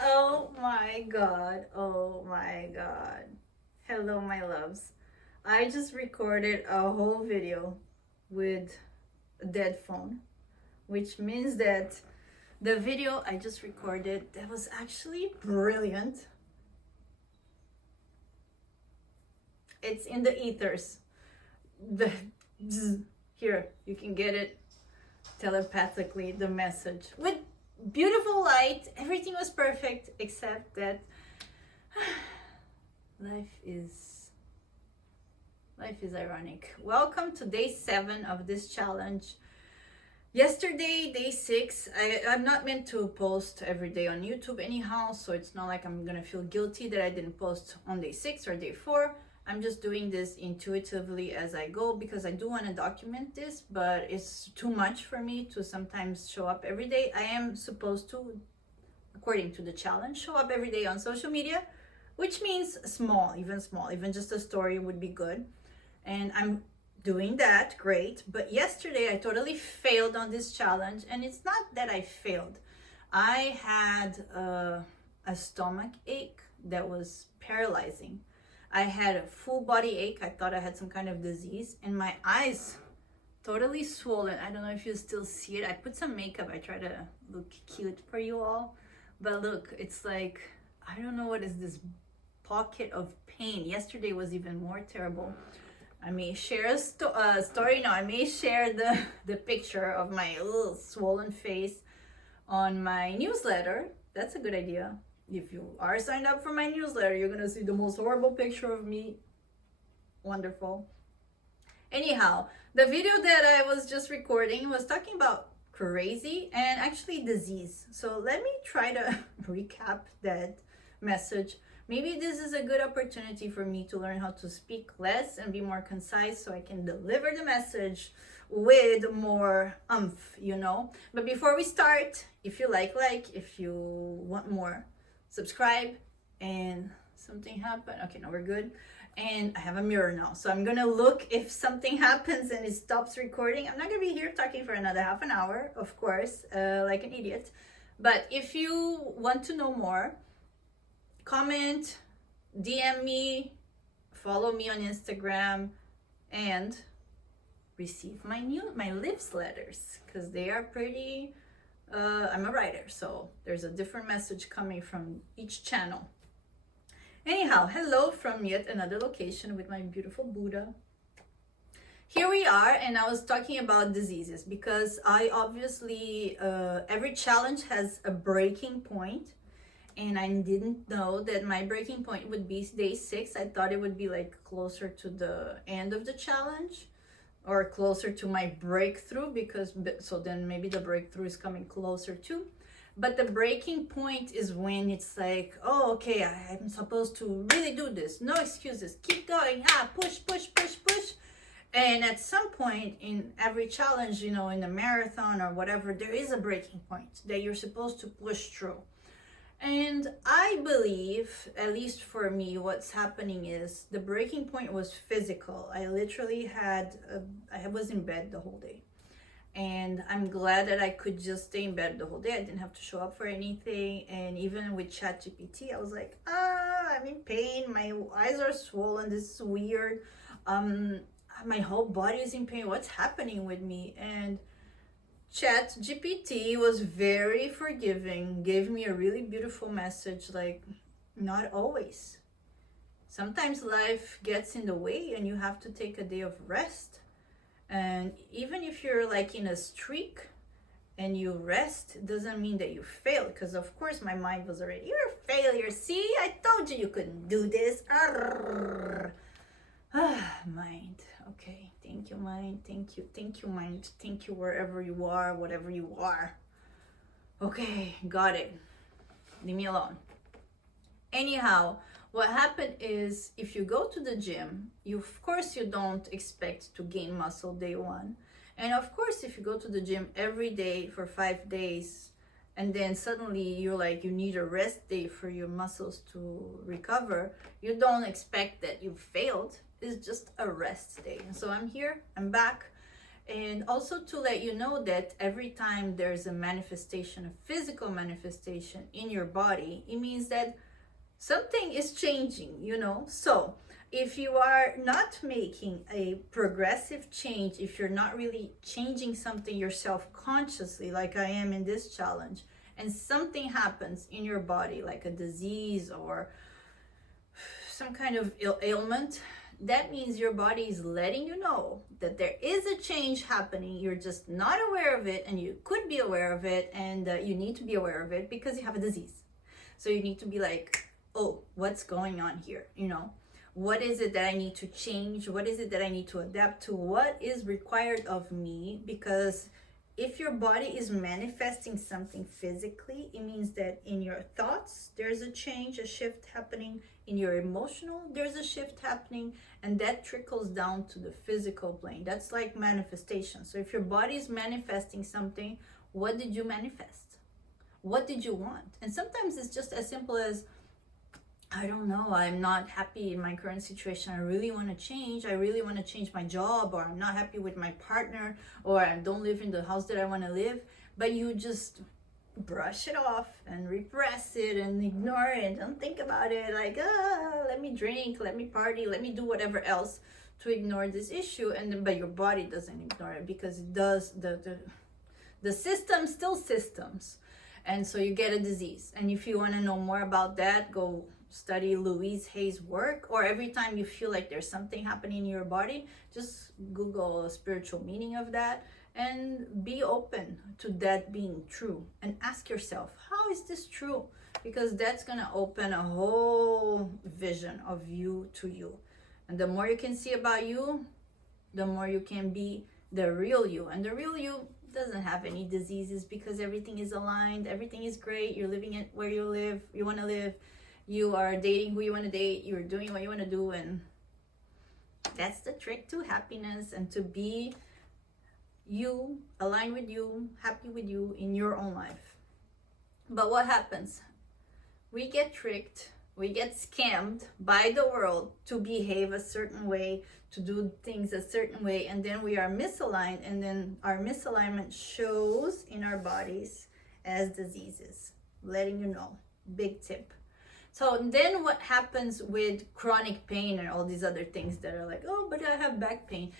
Oh my god. Oh my god. Hello, my loves. I just recorded a whole video with a dead phone, which means that the video I just recorded that was actually brilliant. It's in the ethers. The here you can get it telepathically, the message with beautiful light. Everything was perfect except that life is ironic. Welcome to day 7 of this challenge. Yesterday, day 6, I'm not meant to post every day on YouTube anyhow, so it's not like I'm gonna feel guilty that I didn't post on day 6 or day 4. I'm just doing this intuitively as I go because I do want to document this, but it's too much for me to sometimes show up every day. I am supposed to, according to the challenge, show up every day on social media, which means small, even just a story would be good. And I'm doing that, great. But yesterday I totally failed on this challenge, and it's not that I failed. I had a stomach ache that was paralyzing. I had a full body ache. I thought I had some kind of disease, and my eyes totally swollen. I don't know if you still see it. I put some makeup. I try to look cute for you all, but look, it's like, I don't know what is this pocket of pain. Yesterday was even more terrible. I may share a story now. I may share the picture of my little swollen face on my newsletter. That's a good idea. If you are signed up for my newsletter, you're gonna see the most horrible picture of me. Wonderful. Anyhow, the video that I was just recording was talking about crazy and actually disease. So let me try to recap that message. Maybe this is a good opportunity for me to learn how to speak less and be more concise so I can deliver the message with more oomph, you know. But before we start, if you like, if you want more, subscribe. And something happened. Okay, now we're good. And I have a mirror now, so I'm gonna look if something happens and it stops recording. I'm not gonna be here talking for another half an hour, of course, like an idiot. But if you want to know more, comment, DM me, follow me on Instagram, and receive my newsletters, because they are pretty I'm a writer, so there's a different message coming from each channel. Anyhow, hello from yet another location with my beautiful Buddha. Here we are, and I was talking about diseases because I obviously, every challenge has a breaking point, and I didn't know that my breaking point would be day 6. I thought it would be like closer to the end of the challenge, or closer to my breakthrough, because so then maybe the breakthrough is coming closer too. But the breaking point is when it's like, oh, okay, I'm supposed to really do this. No excuses. Keep going. Push. And at some point in every challenge, you know, in a marathon or whatever, there is a breaking point that you're supposed to push through. And I believe, at least for me, what's happening is the breaking point was physical. I literally I was in bed the whole day. And I'm glad that I could just stay in bed the whole day. I didn't have to show up for anything. And even with Chat GPT, I was like, I'm in pain. My eyes are swollen. This is weird. My whole body is in pain. What's happening with me? And Chat GPT was very forgiving, gave me a really beautiful message, like, not always. Sometimes life gets in the way and you have to take a day of rest. And even if you're like in a streak and you rest, it doesn't mean that you failed. Because of course my mind was already, you're a failure. See, I told you couldn't do this. Mind. Okay, thank you, mind. Thank you, mind. Thank you, wherever you are, whatever you are. Okay, got it. Leave me alone. Anyhow, what happened is, if you go to the gym, of course you don't expect to gain muscle day 1. And of course, if you go to the gym every day for 5 days, and then suddenly you're like, you need a rest day for your muscles to recover, you don't expect that you failed. It's just a rest day. And so I'm here, I'm back, And also to let you know that every time there's a manifestation, a physical manifestation in your body, it means that something is changing, you know. So if you are not making a progressive change, if you're not really changing something yourself consciously, like I am in this challenge, and something happens in your body, like a disease or some kind of ailment, that means your body is letting you know that there is a change happening. You're just not aware of it, and you could be aware of it, and you need to be aware of it because you have a disease. So you need to be like, oh, what's going on here? You know, what is it that I need to change? What is it that I need to adapt to? What is required of me? Because if your body is manifesting something physically, it means that in your thoughts, there's a change, a shift happening. In your emotional, there's a shift happening, and that trickles down to the physical plane. That's like manifestation. So if your body is manifesting something, what did you manifest? What did you want? And sometimes it's just as simple as, I don't know, I'm not happy in my current situation. I really want to change. I really want to change my job, or I'm not happy with my partner, or I don't live in the house that I want to live. But you just brush it off and repress it and ignore it. Don't think about it. Like, let me drink, let me party, let me do whatever else to ignore this issue. And then, but your body doesn't ignore it, because it does the system still systems. And so you get a disease. And if you want to know more about that, go study Louise Hay's work. Or every time you feel like there's something happening in your body, just Google a spiritual meaning of that, and be open to that being true, and ask yourself, how is this true? Because that's going to open a whole vision of you to you. And the more you can see about you, the more you can be the real you. And the real you doesn't have any diseases, because everything is aligned, everything is great. You're living it where you want to live. You are dating who you want to date. You're doing what you want to do. And that's the trick to happiness, and to be you, align with you, happy with you in your own life. But what happens? We get tricked, we get scammed by the world to behave a certain way, to do things a certain way, and then we are misaligned, and then our misalignment shows in our bodies as diseases. Letting you know, big tip. So then what happens with chronic pain and all these other things that are like, oh, but I have back pain.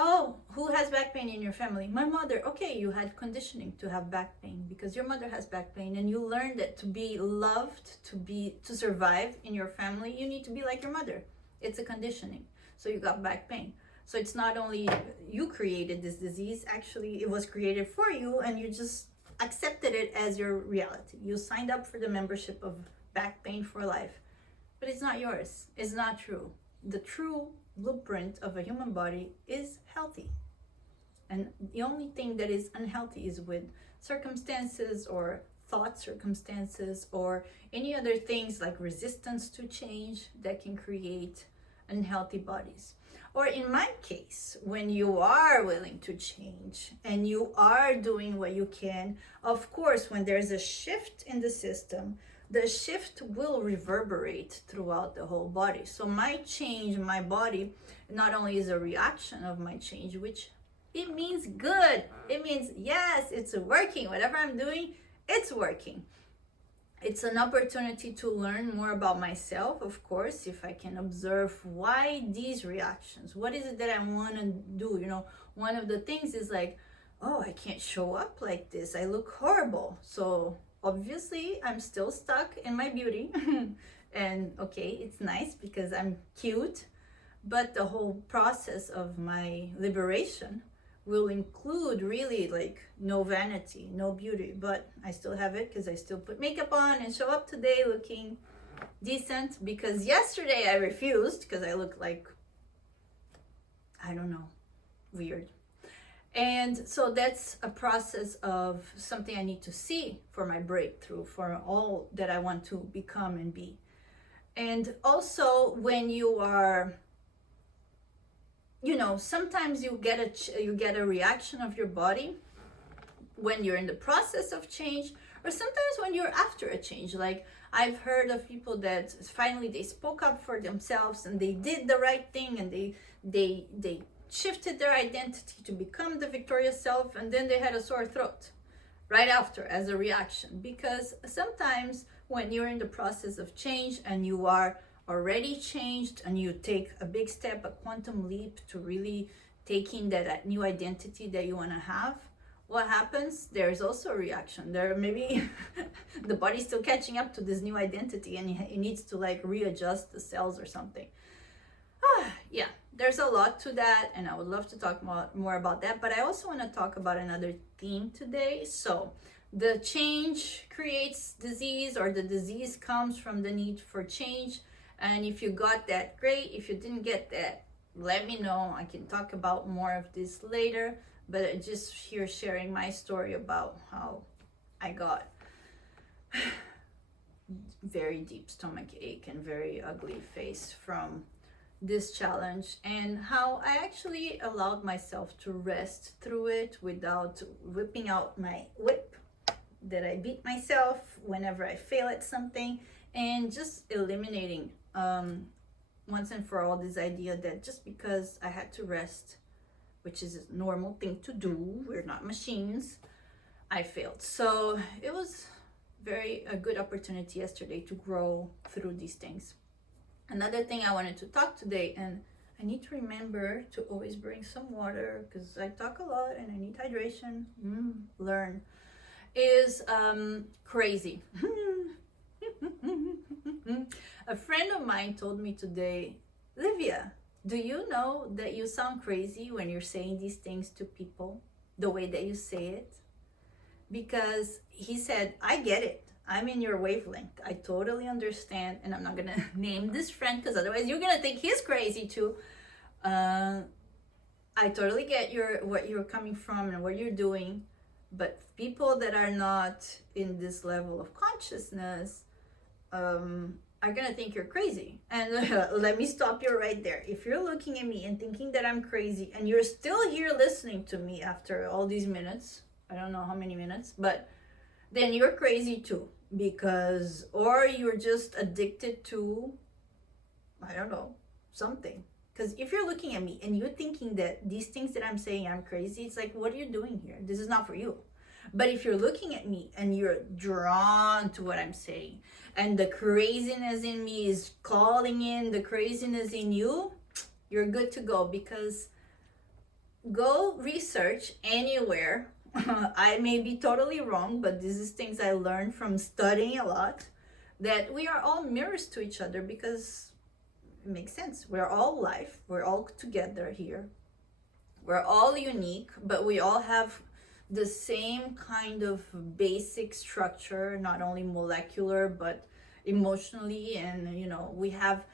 Oh, who has back pain in your family? My mother. Okay, you had conditioning to have back pain because your mother has back pain, and you learned that to be loved, to survive in your family, you need to be like your mother. It's a conditioning. So you got back pain. So it's not only you created this disease, actually it was created for you, and you just accepted it as your reality. You signed up for the membership of back pain for life, but it's not yours. It's not true. The true blueprint of a human body is healthy, and the only thing that is unhealthy is with circumstances or thought circumstances or any other things like resistance to change that can create unhealthy bodies. Or in my case, when you are willing to change and you are doing what you can, of course, when there's a shift in the system, the shift will reverberate throughout the whole body. So my change, my body, not only is a reaction of my change, which it means good. It means, yes, it's working. Whatever I'm doing, it's working. It's an opportunity to learn more about myself, of course, if I can observe why these reactions, what is it that I want to do? You know, one of the things is like, oh, I can't show up like this. I look horrible. So obviously, I'm still stuck in my beauty. And okay, it's nice because I'm cute, but the whole process of my liberation will include really like no vanity, no beauty, but I still have it because I still put makeup on and show up today looking decent, because yesterday I refused because I look like, I don't know, weird. And so that's a process of something I need to see for my breakthrough, for all that I want to become and be. And also when you are, you know, sometimes you get a reaction of your body when you're in the process of change, or sometimes when you're after a change. Like I've heard of people that finally they spoke up for themselves and they did the right thing, and they shifted their identity to become the victorious self, and then they had a sore throat right after as a reaction. Because sometimes when you're in the process of change and you are already changed and you take a big step, a quantum leap to really taking that new identity that you want to have, what happens? There's also a reaction. There maybe the body's still catching up to this new identity and it needs to like readjust the cells or something. Yeah, there's a lot to that, and I would love to talk more about that, but I also want to talk about another theme today. So the change creates disease, or the disease comes from the need for change. And if you got that, great. If you didn't get that, let me know. I can talk about more of this later, but I just here sharing my story about how I got very deep stomach ache and very ugly face from this challenge, and how I actually allowed myself to rest through it without whipping out my whip that I beat myself whenever I fail at something, and just eliminating once and for all this idea that just because I had to rest, which is a normal thing to do, we're not machines, I failed. So it was a good opportunity yesterday to grow through these things. Another thing I wanted to talk today, and I need to remember to always bring some water because I talk a lot and I need hydration, learn, is crazy. A friend of mine told me today, Livia, do you know that you sound crazy when you're saying these things to people, the way that you say it? Because he said, I get it. I'm in your wavelength. I totally understand. And I'm not going to name this friend because otherwise you're going to think he's crazy too. I totally get what you're coming from and what you're doing. But people that are not in this level of consciousness are going to think you're crazy. And let me stop you right there. If you're looking at me and thinking that I'm crazy and you're still here listening to me after all these minutes, I don't know how many minutes, but then you're crazy too. Because, or you're just addicted to, I don't know, something. Because if you're looking at me and you're thinking that these things that I'm saying I'm crazy, it's like, what are you doing here? This is not for you. But if you're looking at me and you're drawn to what I'm saying, and the craziness in me is calling in the craziness in you, you're good to go. Because go research anywhere. I may be totally wrong, but this is things I learned from studying a lot, that we are all mirrors to each other, because it makes sense. We're all life. We're all together here. We're all unique, but we all have the same kind of basic structure, not only molecular, but emotionally. And, we have,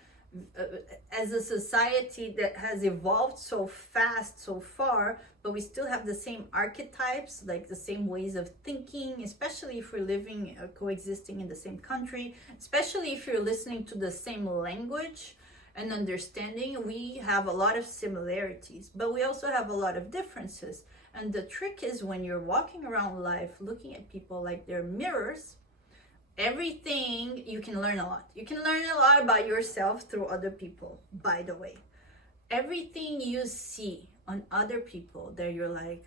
as a society that has evolved so fast so far, but we still have the same archetypes, like the same ways of thinking, especially if we're living, coexisting in the same country, especially if you're listening to the same language and understanding. We have a lot of similarities, but we also have a lot of differences. And the trick is, when you're walking around life looking at people like they're mirrors, everything, you can learn a lot. You can learn a lot about yourself through other people, by the way. Everything you see on other people that you're like,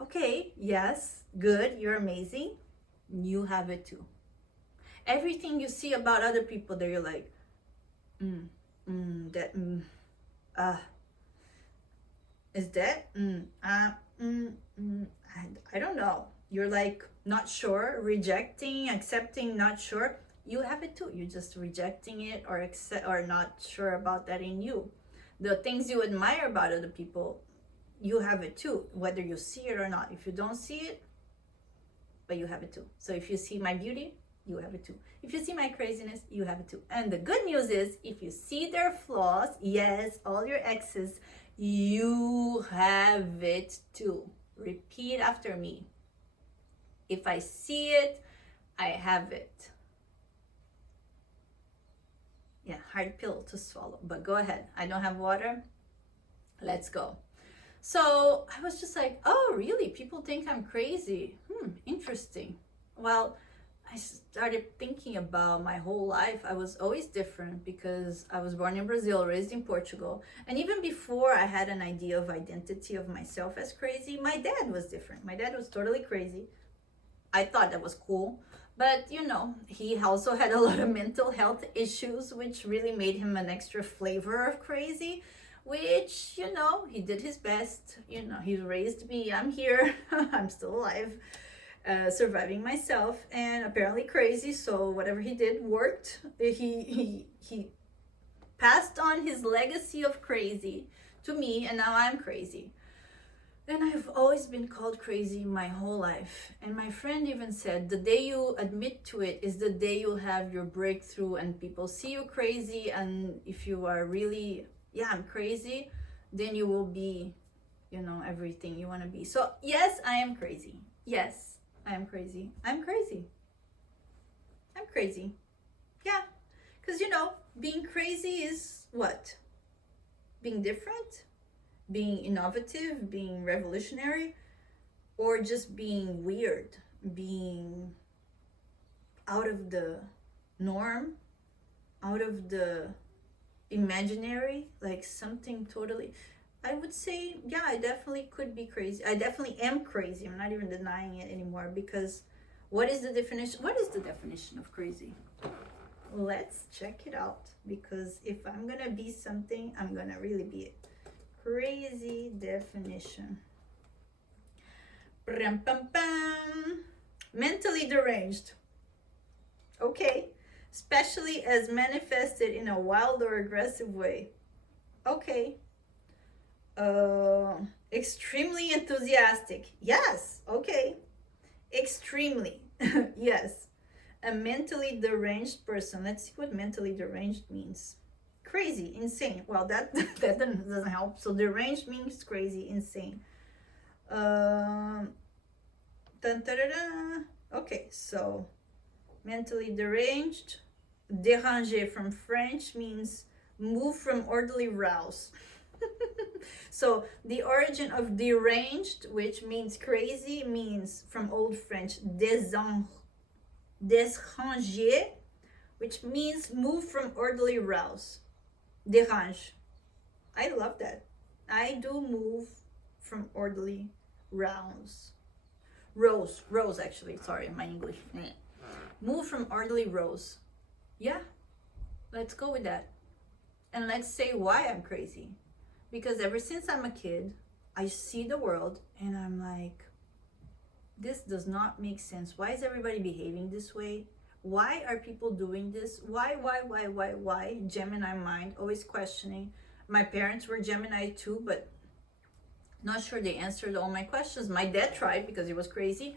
okay, yes, good, you're amazing, you have it too. Everything you see about other people that you're like, is that, I don't know. You're like, not sure, rejecting, accepting, not sure. You have it too. You're just rejecting it or not sure about that in you. The things you admire about other people, you have it too, whether you see it or not. If you don't see it, but you have it too. So if you see my beauty, you have it too. If you see my craziness, you have it too. And the good news is, if you see their flaws, yes, all your exes, you have it too. Repeat after me. If I see it, I have it. Yeah, hard pill to swallow, but go ahead. I don't have water. Let's go. So I was just like, oh, really? People think I'm crazy. Interesting. Well, I started thinking about my whole life. I was always different because I was born in Brazil, raised in Portugal. And even before I had an idea of identity of myself as crazy, my dad was different. My dad was totally crazy. I thought that was cool. But, you know, he also had a lot of mental health issues, which really made him an extra flavor of crazy, which, you know, he did his best. You know, he raised me. I'm here. I'm still alive. Surviving myself, and apparently crazy, so whatever he did worked. He passed on his legacy of crazy to me, and now I'm crazy. And I've always been called crazy my whole life. And my friend even said the day you admit to it is the day you'll have your breakthrough and people see you crazy. And if you are really, yeah, I'm crazy, then you will be, you know, everything you want to be. So yes, I am crazy. Yes, I am crazy. I'm crazy. I'm crazy. Yeah. Because, you know, being crazy is what? Being different? Being innovative? Being revolutionary? Or just being weird? Being out of the norm? Out of the imaginary? Like something totally... I would say, yeah, I definitely could be crazy. I definitely am crazy. I'm not even denying it anymore, because what is the definition? What is the definition of crazy? Let's check it out, because if I'm going to be something, I'm going to really be it. Crazy definition. Pam, pam, pam. Mentally deranged. Okay. Especially as manifested in a wild or aggressive way. Okay. Extremely enthusiastic. Yes. Okay. Extremely. Yes. A mentally deranged person. Let's see what mentally deranged means. Crazy, insane. Well, that doesn't help. So deranged means crazy, insane. Okay, so mentally deranged. Déranger from French means move from orderly rouse. So the origin of deranged, which means crazy, means from Old French déranger, which means move from orderly rouse. Dérange. I love that. I do move from orderly rouse. Rose actually. Sorry, my English. Move from orderly rouse. Yeah, let's go with that. And let's say why I'm crazy. Because ever since I'm a kid, I see the world and I'm like, this does not make sense. Why is everybody behaving this way? Why are people doing this? Why? Gemini mind, always questioning. My parents were Gemini too, but not sure they answered all my questions. My dad tried because he was crazy.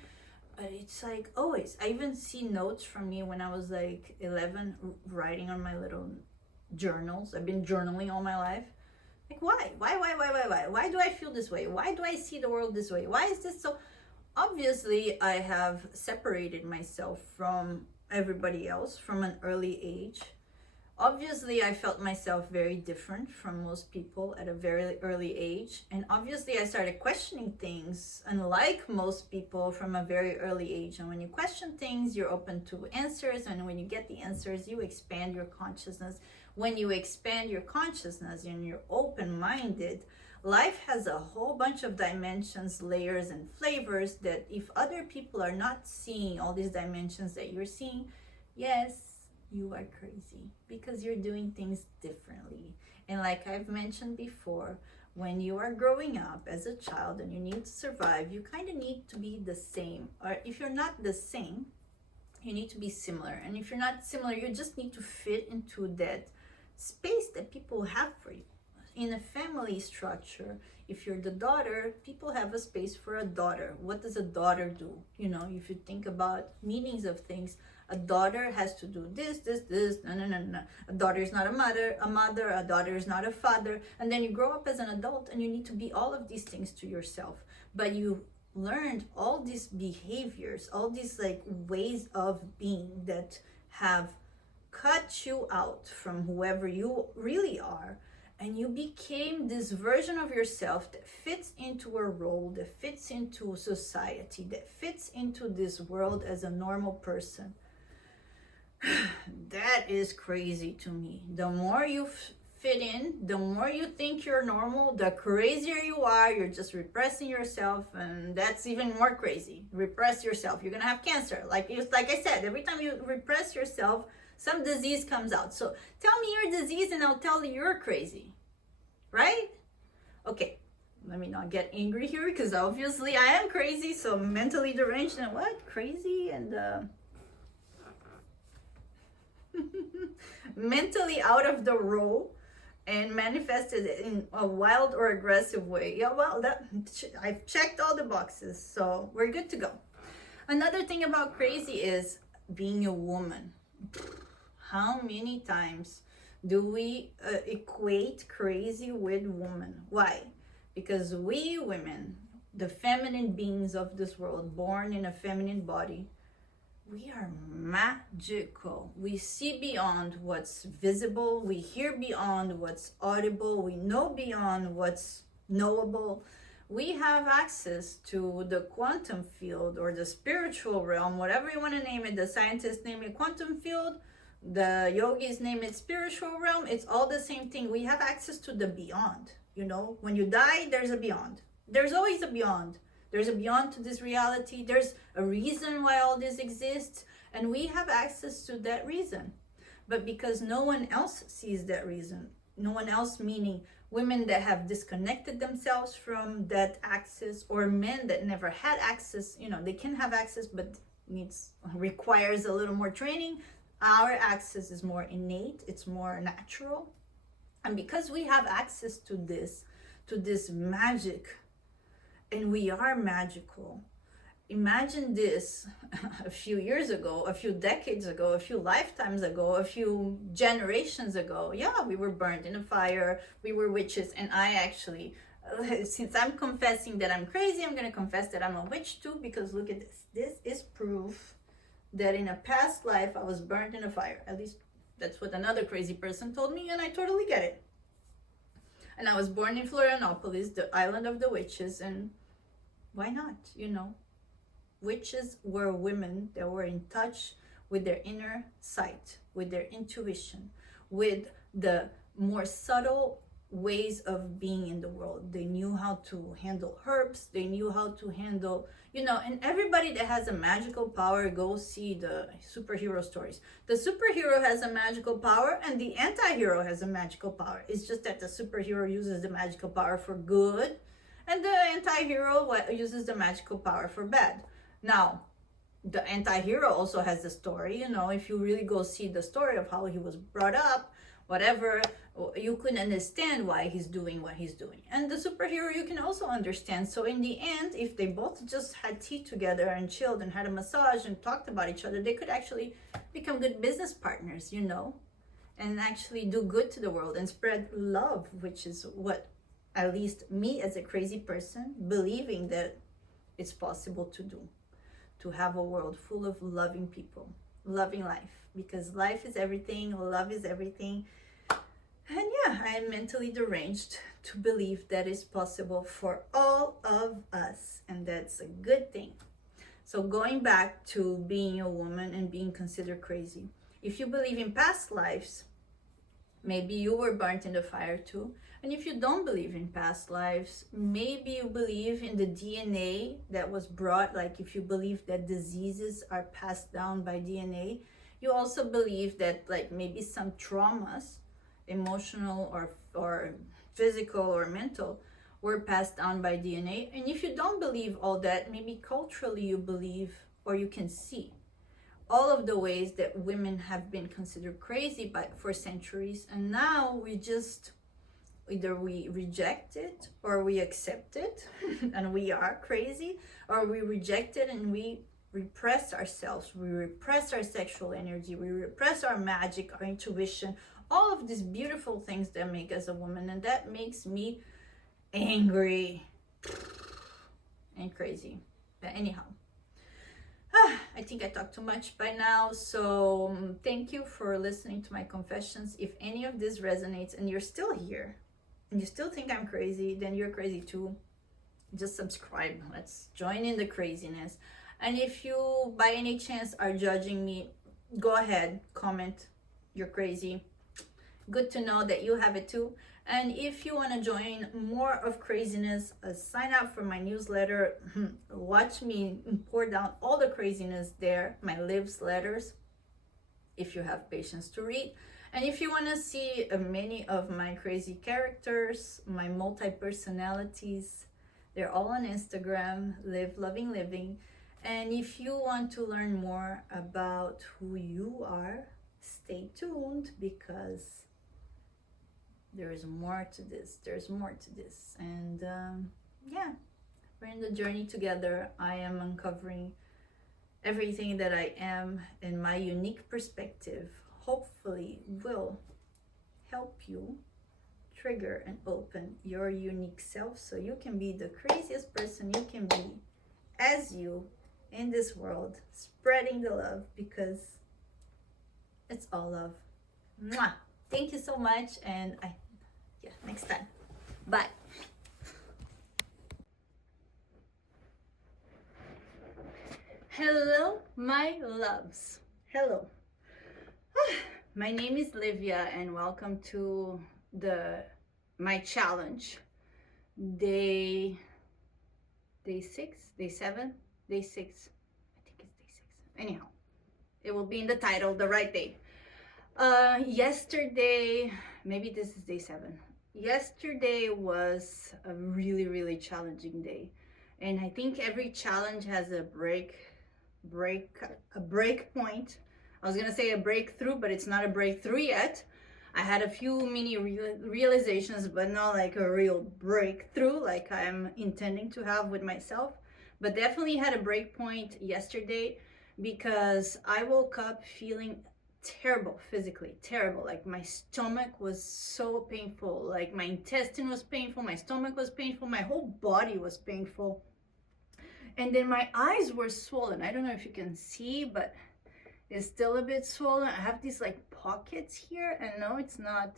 But it's like always. I even see notes from me when I was like 11, writing on my little journals. I've been journaling all my life. Like, why? Why do I feel this way? Why do I see the world this way? Why is this so? Obviously, I have separated myself from everybody else from an early age. Obviously, I felt myself very different from most people at a very early age. And obviously, I started questioning things, unlike most people, from a very early age. And when you question things, you're open to answers. And when you get the answers, you expand your consciousness. When you expand your consciousness and you're open-minded, life has a whole bunch of dimensions, layers, and flavors that if other people are not seeing all these dimensions that you're seeing, yes, you are crazy because you're doing things differently. And like I've mentioned before, when you are growing up as a child and you need to survive, you kind of need to be the same. Or if you're not the same, you need to be similar. And if you're not similar, you just need to fit into that space that people have for you. In a family structure, if you're the daughter, people have a space for a daughter. What does a daughter do? You know, if you think about meanings of things, a daughter has to do this. No. A daughter is not a mother, a daughter is not a father. And then you grow up as an adult and you need to be all of these things to yourself. But you learned all these behaviors, all these like ways of being that have cut you out from whoever you really are. And you became this version of yourself that fits into a role, that fits into society, that fits into this world as a normal person. That is crazy to me. The more you fit in, the more you think you're normal, the crazier you are. You're just repressing yourself, and that's even more crazy. Repress yourself, you're gonna have cancer. Like I said, every time you repress yourself, some disease comes out. So tell me your disease and I'll tell you you're crazy, right? Okay, let me not get angry here, because obviously I am crazy. So mentally deranged and what? Crazy and mentally out of the role and manifested in a wild or aggressive way. Yeah, well, I've checked all the boxes, so we're good to go. Another thing about crazy is being a woman. How many times do we equate crazy with woman? Why? Because we women, the feminine beings of this world, born in a feminine body, we are magical. We see beyond what's visible. We hear beyond what's audible. We know beyond what's knowable. We have access to the quantum field or the spiritual realm, whatever you want to name it. The scientists name it quantum field. The yogis name it spiritual realm. It's all the same thing. We have access to the beyond. You know, when you die, there's a beyond. There's always a beyond. There's a beyond to this reality. There's a reason why all this exists, and we have access to that reason. But because no one else sees that reason, no one else, meaning women that have disconnected themselves from that access, or men that never had access, you know, they can have access, but requires a little more training. Our access is more innate, it's more natural. And because we have access to this magic, and we are magical. Imagine this a few years ago, a few decades ago, a few lifetimes ago, a few generations ago. Yeah, we were burned in a fire, we were witches, and I actually, since I'm confessing that I'm crazy, I'm going to confess that I'm a witch too, because look at this. This is proof that in a past life I was burned in a fire. At least that's what another crazy person told me, and I totally get it. And I was born in Florianopolis, the island of the witches, and why not, you know? Witches were women that were in touch with their inner sight, with their intuition, with the more subtle ways of being in the world. They knew how to handle herbs, they knew how to handle, you know, and everybody that has a magical power, go see the superhero stories. The superhero has a magical power and the anti-hero has a magical power. It's just that the superhero uses the magical power for good and the anti-hero uses the magical power for bad. Now, the anti-hero also has a story, you know, if you really go see the story of how he was brought up, whatever, you can understand why he's doing what he's doing. And the superhero you can also understand. So in the end, if they both just had tea together and chilled and had a massage and talked about each other, they could actually become good business partners, you know, and actually do good to the world and spread love, which is what, at least me as a crazy person, believing that it's possible to do, to have a world full of loving people, loving life, because life is everything, love is everything. And yeah, I am mentally deranged to believe that is possible for all of us, and that's a good thing. So going back to being a woman and being considered crazy, if you believe in past lives, maybe you were burnt in the fire too. And if you don't believe in past lives, maybe you believe in the DNA that was brought, like if you believe that diseases are passed down by DNA, you also believe that like maybe some traumas, emotional or physical or mental, were passed down by DNA. And if you don't believe all that, maybe culturally you believe, or you can see all of the ways that women have been considered crazy for centuries. And now we just, either we reject it or we accept it and we are crazy, or we reject it and we repress ourselves, we repress our sexual energy, we repress our magic, our intuition, all of these beautiful things that make us a woman. And that makes me angry and crazy. But anyhow, I think I talked too much by now. So thank you for listening to my confessions. If any of this resonates and you're still here and you still think I'm crazy, then you're crazy too. Just subscribe. Let's join in the craziness. And if you by any chance are judging me, go ahead, comment. You're crazy. Good to know that you have it too. And if you want to join more of craziness, sign up for my newsletter. Watch me pour down all the craziness there, my lives letters, if you have patience to read. And if you want to see many of my crazy characters, my multi-personalities, they're all on Instagram, Live Loving Living. And if you want to learn more about who you are, stay tuned, because there is more to this. There's more to this. And yeah, we're in the journey together. I am uncovering everything that I am, and my unique perspective hopefully will help you trigger and open your unique self so you can be the craziest person you can be as you in this world, spreading the love, because it's all love. Mwah! Thank you so much, and yeah, next time. Bye. Hello, my loves. Hello. My name is Livia, and welcome to my challenge. Day 6, day 7, day 6. I think it's day 6. Anyhow, it will be in the title, the right day. Yesterday, maybe this is day 7. Yesterday was a really, really challenging day, and I think every challenge has a break point. I was gonna say a breakthrough, but it's not a breakthrough yet. I had a few mini realizations, but not like a real breakthrough like I'm intending to have with myself. But definitely had a break point yesterday, because I woke up feeling terrible, physically terrible. Like my stomach was so painful, like my intestine was painful, my stomach was painful, my whole body was painful. And then my eyes were swollen. I don't know if you can see, but it's still a bit swollen. I have these like pockets here, and no, it's not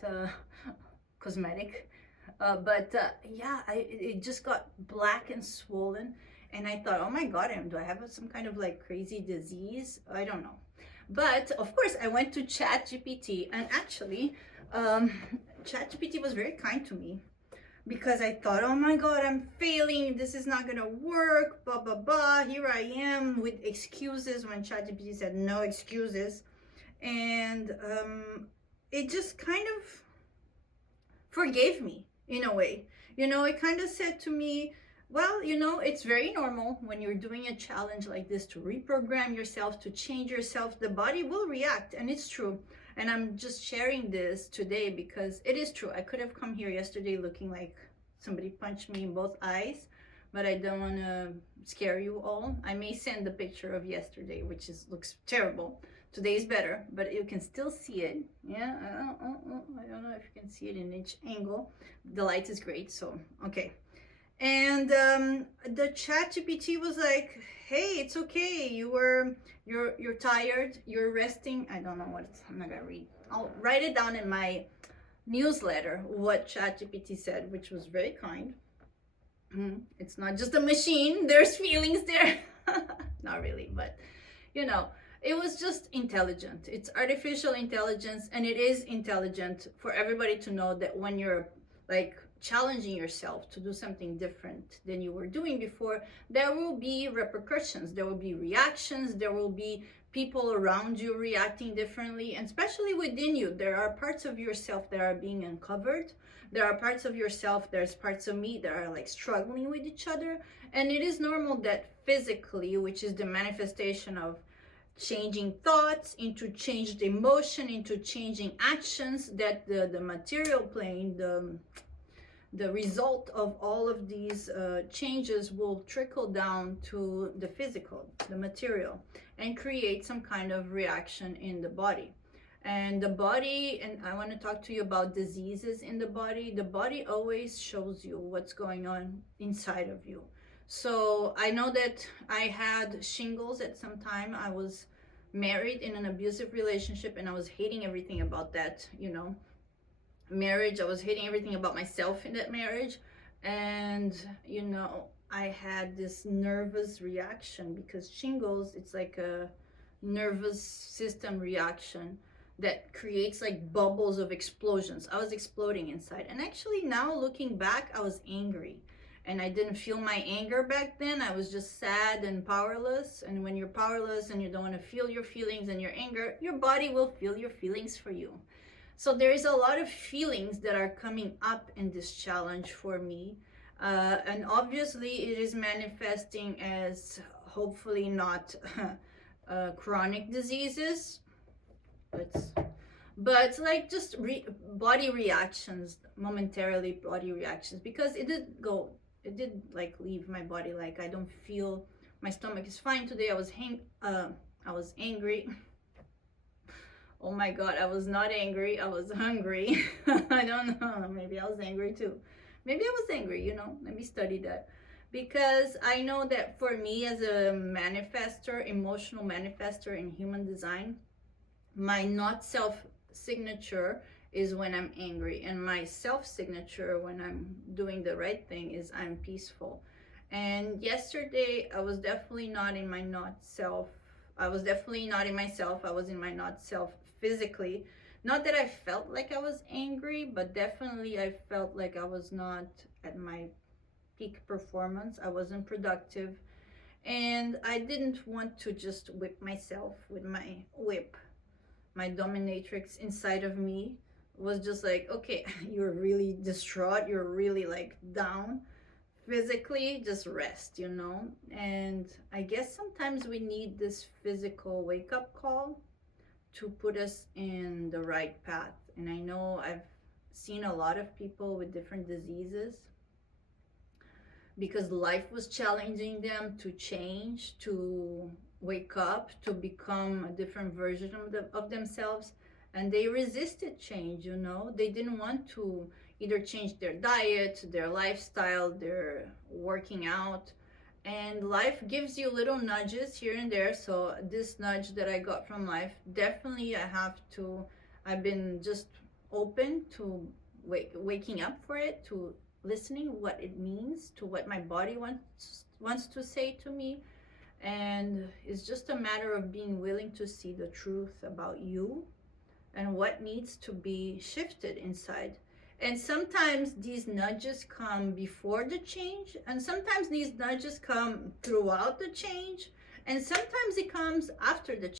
cosmetic, but yeah, it just got black and swollen. And I thought, oh my God, do I have some kind of like crazy disease? I don't know. But of course, I went to Chat GPT, and actually, Chat GPT was very kind to me, because I thought, oh my God, I'm failing. This is not gonna work, blah, blah, blah. Here I am with excuses when ChatGPT said no excuses. And it just kind of forgave me in a way. It kind of said to me, well, it's very normal when you're doing a challenge like this to reprogram yourself, to change yourself. The body will react, and it's true. And I'm just sharing this today because it is true. I could have come here yesterday looking like somebody punched me in both eyes, but I don't want to scare you all. I may send the picture of yesterday, which looks terrible. Today is better, but you can still see it. Yeah, I don't know if you can see it in each angle. The light is great, so okay. And the Chat GPT was like, hey, it's okay. You're tired. You're resting. I don't know what I'm not gonna read. I'll write it down in my newsletter what Chat GPT said, which was very kind. It's not just a machine. There's feelings there. Not really, but it was just intelligent. It's artificial intelligence, and it is intelligent for everybody to know that when you're like challenging yourself to do something different than you were doing before, there will be repercussions, there will be reactions, there will be people around you reacting differently, and especially within you. There are parts of yourself that are being uncovered. There are parts of yourself, there's parts of me that are like struggling with each other. And it is normal that physically, which is the manifestation of changing thoughts into changed emotion, into changing actions, that the material plane, the result of all of these changes will trickle down to the physical, the material, and create some kind of reaction in the body. And the body, and I want to talk to you about diseases in the body. The body always shows you what's going on inside of you. So I know that I had shingles at some time. I was married in an abusive relationship, and I was hating everything about that, marriage. I was hating everything about myself in that marriage. And I had this nervous reaction, because shingles, it's like nervous system reaction that creates like bubbles of explosions. I was exploding inside. And actually, now looking back, I was angry. And I didn't feel my anger back then. I was just sad and powerless. And when you're powerless and you don't want to feel your feelings and your anger, your body will feel your feelings for you. So there is a lot of feelings that are coming up in this challenge for me. And obviously, it is manifesting as hopefully not chronic diseases, but like just body reactions, momentarily body reactions, because it did like leave my body. Like I don't feel, my stomach is fine today. I was angry. Oh my God, I was not angry. I was hungry. I don't know. Maybe I was angry too. Maybe I was angry, let me study that. Because I know that for me as a manifester, emotional manifester in human design, my not self signature is when I'm angry. And my self signature when I'm doing the right thing is I'm peaceful. And yesterday, I was definitely not in my not self. I was definitely not in myself. I was in my not self physically. Not that I felt like I was angry, but definitely I felt like I was not at my peak performance. I wasn't productive. And I didn't want to just whip myself with my whip. My dominatrix inside of me was just like, okay, you're really distraught. You're really like down physically, just rest, And I guess sometimes we need this physical wake-up call to put us in the right path. And I know I've seen a lot of people with different diseases because life was challenging them to change, to wake up, to become a different version of themselves. And they resisted change, They didn't want to either change their diet, their lifestyle, their working out. And life gives you little nudges here and there. So this nudge that I got from life, definitely I've been just open to waking up for it, to listening what it means, to what my body wants to say to me. And it's just a matter of being willing to see the truth about you and what needs to be shifted inside. And sometimes these nudges come before the change, and sometimes these nudges come throughout the change, and sometimes it comes after the change.